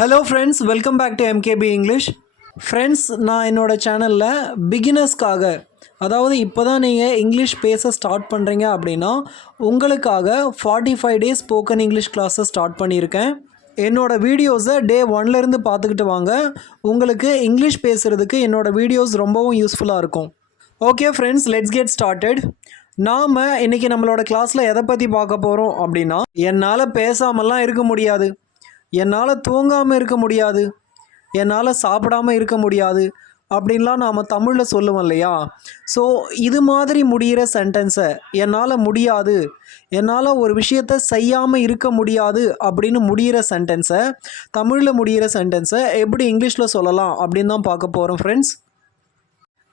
Hello friends, welcome back to MKP English. Friends, நான் என்னோடய சேனலில் பிகினர்ஸ்க்காக, அதாவது இப்போ தான் நீங்கள் இங்கிலீஷ் பேச ஸ்டார்ட் பண்ணுறீங்க அப்படின்னா உங்களுக்காக 45 டேஸ் ஸ்போக்கன் இங்கிலீஷ் கிளாஸை ஸ்டார்ட் பண்ணியிருக்கேன். என்னோடய வீடியோஸை டே 1லேருந்து பார்த்துக்கிட்டு வாங்க. உங்களுக்கு இங்கிலீஷ் பேசுகிறதுக்கு என்னோடய வீடியோஸ் ரொம்பவும் யூஸ்ஃபுல்லாக இருக்கும். Okay friends, let's get started. நாம் இன்றைக்கி நம்மளோட கிளாஸில் எதை பற்றி பார்க்க போகிறோம் அப்படின்னா, என்னால் பேசாமலாம் இருக்க முடியாது, என்னால் தூங்காமல் இருக்க முடியாது, என்னால் சாப்பிடாமல் இருக்க முடியாது அப்படின்லாம் நாம் தமிழில் சொல்லுவோம் இல்லையா? ஸோ இது மாதிரி முடிகிற சென்டென்ஸை, என்னால் முடியாது, என்னால் ஒரு விஷயத்தை செய்யாமல் இருக்க முடியாது அப்படின்னு முடிகிற சென்டென்ஸை, தமிழில் முடிகிற சென்டென்ஸை எப்படி இங்கிலீஷில் சொல்லலாம் அப்படின்னு தான் பார்க்க போகிறோம் ஃப்ரெண்ட்ஸ்.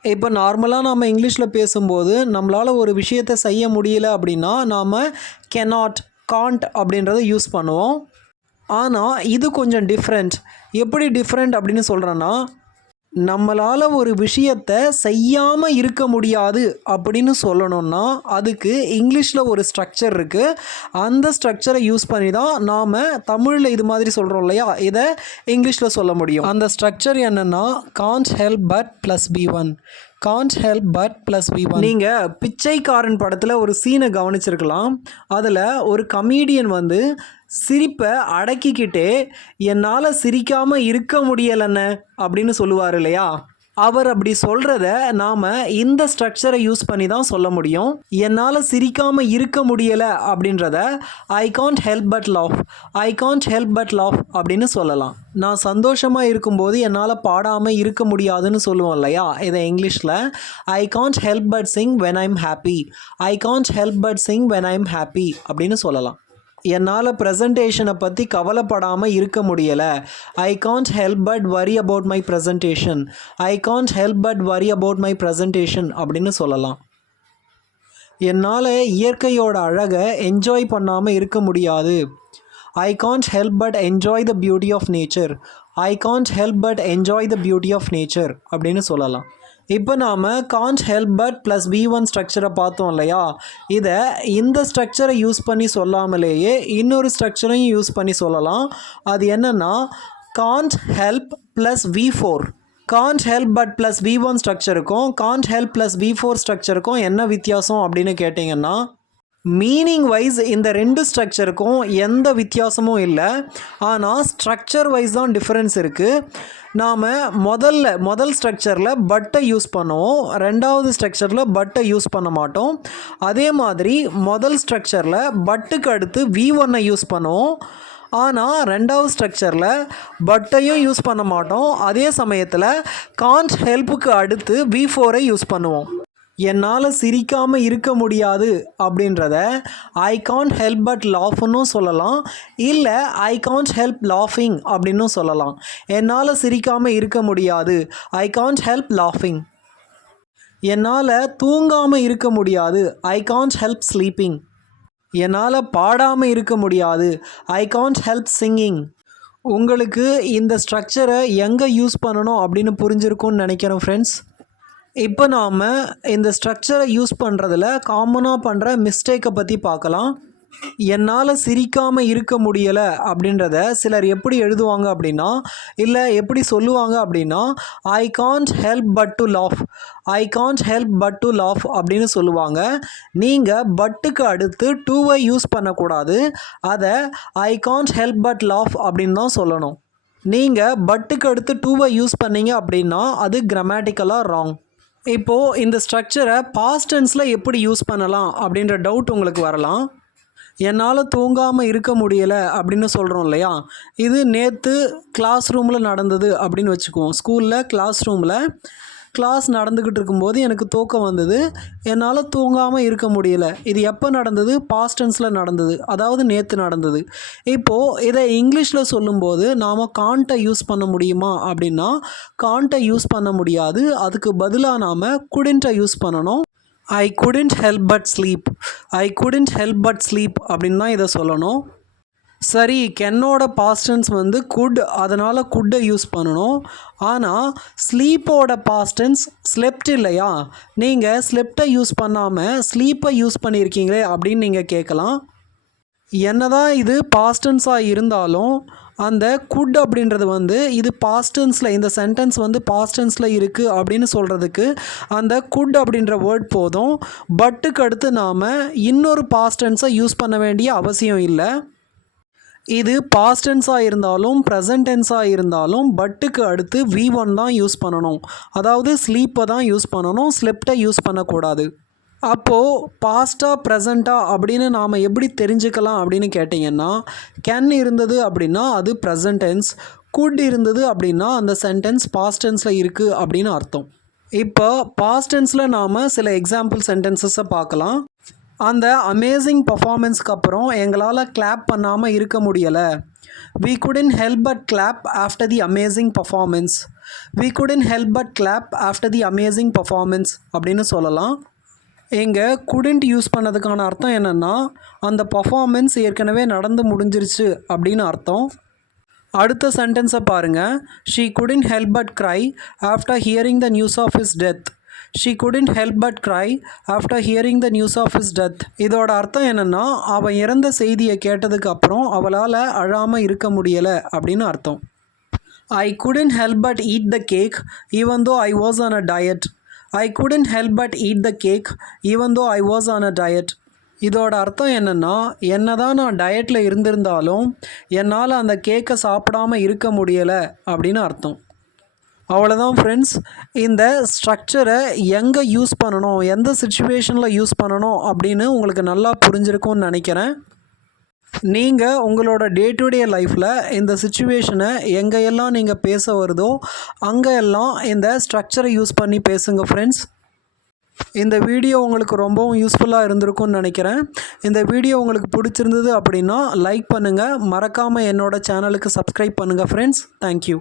இப்போ நார்மலாக நாம் இங்கிலீஷில் பேசும்போது நம்மளால் ஒரு விஷயத்தை செய்ய முடியல அப்படின்னா நாம் கெனாட், காண்ட் அப்படின்றத யூஸ் பண்ணுவோம். ஆனால் இது கொஞ்சம் டிஃப்ரெண்ட். எப்படி டிஃப்ரெண்ட் அப்படின்னு சொல்கிறேன்னா, நம்மளால் ஒரு விஷயத்தை செய்யாமல் இருக்க முடியாது அப்படின்னு சொல்லணும்னா அதுக்கு இங்கிலீஷில் ஒரு ஸ்ட்ரக்சர் இருக்குது. அந்த ஸ்ட்ரக்சரை யூஸ் பண்ணி தான் நாம் தமிழில் இது மாதிரி சொல்கிறோம் இல்லையா, இதை இங்கிலீஷில் சொல்ல முடியும். அந்த ஸ்ட்ரக்சர் என்னென்னா can't help but plus B1. Gantt help but plus B1. நீங்கள் பிச்சைக்காரன் படத்தில் ஒரு சீனை கவனிச்சிருக்கலாம். அதில் ஒரு கமீடியன் வந்து சிரிப்பை அடக்கிக்கிட்டே என்னால் சிரிக்காமல் இருக்க முடியலைன்னு அப்படின்னு சொல்லுவார் இல்லையா? அவர் அப்படி சொல்கிறத நாம் இந்த ஸ்ட்ரக்சரை யூஸ் பண்ணி தான் சொல்ல முடியும். என்னால் சிரிக்காமல் இருக்க முடியலை அப்படின்றத I can't help but laugh, I can't help but laugh அப்படின்னு சொல்லலாம். நான் சந்தோஷமாக இருக்கும்போது என்னால் பாடாமல் இருக்க முடியாதுன்னு சொல்லுவோம் இல்லையா? இதை இங்கிலீஷில் I can't help but Singh when I'm happy, I can't help but Singh when I'm happy அப்படின்னு சொல்லலாம். என்னால் ப்ரெசன்டேஷனை பற்றி கவலைப்படாமல் இருக்க முடியலை, I can't help but worry about my presentation, I can't help but worry about my presentation அப்படின்னு சொல்லலாம். என்னால் இயற்கையோட அழகை என்ஜாய் பண்ணாமல் இருக்க முடியாது, I can't help but enjoy the beauty of nature, I can't help but enjoy the beauty of nature அப்படின்னு சொல்லலாம். இப்போ நாம் Gantt help but plus B1 ஸ்ட்ரக்சரை பார்த்தோம் இல்லையா? இதை இந்த ஸ்ட்ரக்சரை யூஸ் பண்ணி சொல்லாமலேயே இன்னொரு ஸ்ட்ரக்சரையும் யூஸ் பண்ணி சொல்லலாம். அது என்னென்னா can't help plus V4. Can't help but plus B1 ஸ்ட்ரக்சருக்கும் காண்ட் ஹெல்ப் ப்ளஸ் V4 ஸ்ட்ரக்சருக்கும் என்ன வித்தியாசம் அப்படின்னு கேட்டிங்கன்னா, மீனிங் வைஸ் இந்த ரெண்டு ஸ்ட்ரக்சருக்கும் எந்த வித்தியாசமும் இல்லை. ஆனால் ஸ்ட்ரக்சர் வைஸ் தான் டிஃப்ரென்ஸ் இருக்குது. நாம் முதல் ஸ்ட்ரக்சரில் பட்டை யூஸ் பண்ணுவோம், ரெண்டாவது ஸ்ட்ரக்சரில் பட்டை யூஸ் பண்ண மாட்டோம். அதே மாதிரி முதல் ஸ்ட்ரக்சரில் பட்டுக்கு அடுத்து V1 யூஸ் பண்ணுவோம். ஆனால் ரெண்டாவது ஸ்ட்ரக்சரில் பட்டையும் யூஸ் பண்ண மாட்டோம். அதே சமயத்தில் காண்ட் ஹெல்ப்புக்கு அடுத்து V4 யூஸ் பண்ணுவோம். என்னால் சிரிக்காமல் இருக்க முடியாது அப்படின்றத ஐ காண்ட் ஹெல்ப் பட் லாஃப்னும் சொல்லலாம், இல்லை ஐ காண்ட் ஹெல்ப் லாஃபிங் அப்படின்னும் சொல்லலாம். என்னால் சிரிக்காமல் இருக்க முடியாது, ஐ காண்ட் ஹெல்ப் லாஃபிங். என்னால் தூங்காமல் இருக்க முடியாது, ஐ காண்ட் ஹெல்ப் ஸ்லீப்பிங். என்னால் பாடாமல் இருக்க முடியாது, ஐ காண்ட் ஹெல்ப் சிங்கிங். உங்களுக்கு இந்த ஸ்ட்ரக்சரை எங்கே யூஸ் பண்ணணும் அப்படின்னு புரிஞ்சிருக்கும்னு நினைக்கிறேன் ஃப்ரெண்ட்ஸ். இப்போ நாம் இந்த ஸ்ட்ரக்சரை யூஸ் பண்ணுறதுல காமனாக பண்ணுற மிஸ்டேக்கை பற்றி பார்க்கலாம். என்னால் சிரிக்காமல் இருக்க முடியலை அப்படின்றத சிலர் எப்படி எழுதுவாங்க அப்படின்னா, இல்லை எப்படி சொல்லுவாங்க அப்படின்னா, I can't help but to laugh, I can't help but to laugh அப்படின்னு சொல்லுவாங்க. நீங்கள் பட்டுக்கு அடுத்து டூவை யூஸ் பண்ணக்கூடாது, அதை I can't help but laugh அப்படின்னு தான் சொல்லணும். நீங்கள் பட்டுக்கு அடுத்து டூவை யூஸ் பண்ணீங்க அப்படின்னா அது கிராமட்டிக்கலாக ராங். இப்போது இந்த ஸ்ட்ரக்சரை பாஸ்ட் டென்ஸில் எப்படி யூஸ் பண்ணலாம் அப்படின்ற டவுட் உங்களுக்கு வரலாம். என்னால் தூங்காமல் இருக்க முடியலை அப்படின்னு சொல்கிறோம் இல்லையா? இது நேற்று கிளாஸ் ரூமில் நடந்தது அப்படின்னு வச்சுக்குவோம். ஸ்கூலில் கிளாஸ் நடந்துக்கிட்டு இருக்கும்போது எனக்கு தூக்கம் வந்தது, என்னால் தூங்காமல் இருக்க முடியலை. இது எப்போ நடந்தது? பாஸ்ட் டென்ஸில் நடந்தது, அதாவது நேற்று நடந்தது. இப்போது இதை இங்கிலீஷில் சொல்லும்போது நாம் காண்ட்டை யூஸ் பண்ண முடியுமா அப்படின்னா காண்ட்டை யூஸ் பண்ண முடியாது. அதுக்கு பதிலாக நாம் குடின்ட்டை யூஸ் பண்ணணும். ஐ couldn't help but sleep, I couldn't help but sleep அப்படின்னு தான் இதை சொல்லணும். சரி, கென்னோட பாஸ்டன்ஸ் வந்து குட், அதனால் குட்டை யூஸ் பண்ணணும். ஆனால் ஸ்லீப்போட பாஸ்டன்ஸ் ஸ்லெப்ட் இல்லையா? நீங்கள் ஸ்லெப்டை யூஸ் பண்ணாமல் ஸ்லீப்பை யூஸ் பண்ணியிருக்கீங்களே அப்படின்னு நீங்கள் கேட்கலாம். என்னதான் இது பாஸ்டன்ஸாக இருந்தாலும் அந்த குட் அப்படின்றது வந்து இது பாஸ்ட் டென்ஸில், இந்த சென்டென்ஸ் வந்து பாஸ்ட் டென்ஸில் இருக்குது அப்படின்னு சொல்கிறதுக்கு அந்த குட் அப்படின்ற வேர்ட் போதும். பட்டுக்கு அடுத்து நாம் இன்னொரு பாஸ்ட் டென்ஸை யூஸ் பண்ண வேண்டிய அவசியம் இல்லை. இது பாஸ்ட் டென்ஸாக இருந்தாலும் ப்ரெசன்ட் டென்ஸாக இருந்தாலும் பட்டுக்கு அடுத்து V1 தான் யூஸ் பண்ணணும். அதாவது ஸ்லீப்பை தான் யூஸ் பண்ணணும், ஸ்லெப்டை யூஸ் பண்ணக்கூடாது. அப்போது பாஸ்ட்டாக ப்ரெசண்ட்டாக அப்படின்னு நாம் எப்படி தெரிஞ்சுக்கலாம் அப்படின்னு கேட்டிங்கன்னா, கேன் இருந்தது அப்படின்னா அது ப்ரெசன்ட் டென்ஸ், குட் இருந்தது அப்படின்னா அந்த சென்டென்ஸ் பாஸ்ட் டென்ஸில் இருக்குது அப்படின்னு அர்த்தம். இப்போ பாஸ்ட் டென்ஸில் நாம் சில எக்ஸாம்பிள் சென்டென்சஸை பார்க்கலாம். அந்த அமேசிங் பர்ஃபார்மன்ஸ்க்கு அப்புறம் எங்களால் கிளாப் பண்ணாமல் இருக்க முடியலை. We couldn't help but clap after the amazing performance. We couldn't help but clap after the amazing performance அப்படின்னு சொல்லலாம். இங்கே couldn't யூஸ் பண்ணதுக்கான அர்த்தம் என்னென்னா, அந்த பர்ஃபார்மன்ஸ் ஏற்கனவே நடந்து முடிஞ்சிருச்சு அப்படின்னு அர்த்தம். அடுத்த சென்டென்ஸை பாருங்கள். She couldn't help but cry after hearing the news of his death. She couldn't help but cry after hearing the news of his death. இதோட அர்த்தம் என்னென்னா, அவன் இறந்த செய்தியை கேட்டதுக்கு அப்புறம் அவளால் அழாமல் இருக்க முடியலை அப்படின்னு அர்த்தம். I couldn't help but eat the cake even though I was on a diet. I couldn't help but eat the cake even though I was on a diet. இதோட அர்த்தம் என்னென்னா, என்னதான் நான் டயட்டில் இருந்திருந்தாலும் என்னால் அந்த கேக்கை சாப்பிடாமல் இருக்க முடியலை அப்படின்னு அர்த்தம். அவ்வளோதான் ஃப்ரெண்ட்ஸ். இந்த ஸ்ட்ரக்சரை எங்கே யூஸ் பண்ணணும், எந்த சிச்சுவேஷனில் யூஸ் பண்ணணும் அப்படின்னு உங்களுக்கு நல்லா புரிஞ்சிருக்கும்னு நினைக்கிறேன். நீங்கள் உங்களோட டே டு டே லைஃப்பில் இந்த சிச்சுவேஷனை எங்கெல்லாம் நீங்கள் பேச வருதோ அங்கே எல்லாம் இந்த ஸ்ட்ரக்சரை யூஸ் பண்ணி பேசுங்க ஃப்ரெண்ட்ஸ். இந்த வீடியோ உங்களுக்கு ரொம்பவும் யூஸ்ஃபுல்லாக இருந்திருக்கும்னு நினைக்கிறேன். இந்த வீடியோ உங்களுக்கு பிடிச்சிருந்தது அப்படின்னா லைக் பண்ணுங்கள், மறக்காமல் என்னோடய சேனலுக்கு சப்ஸ்கிரைப் பண்ணுங்கள் ஃப்ரெண்ட்ஸ். தேங்க்யூ.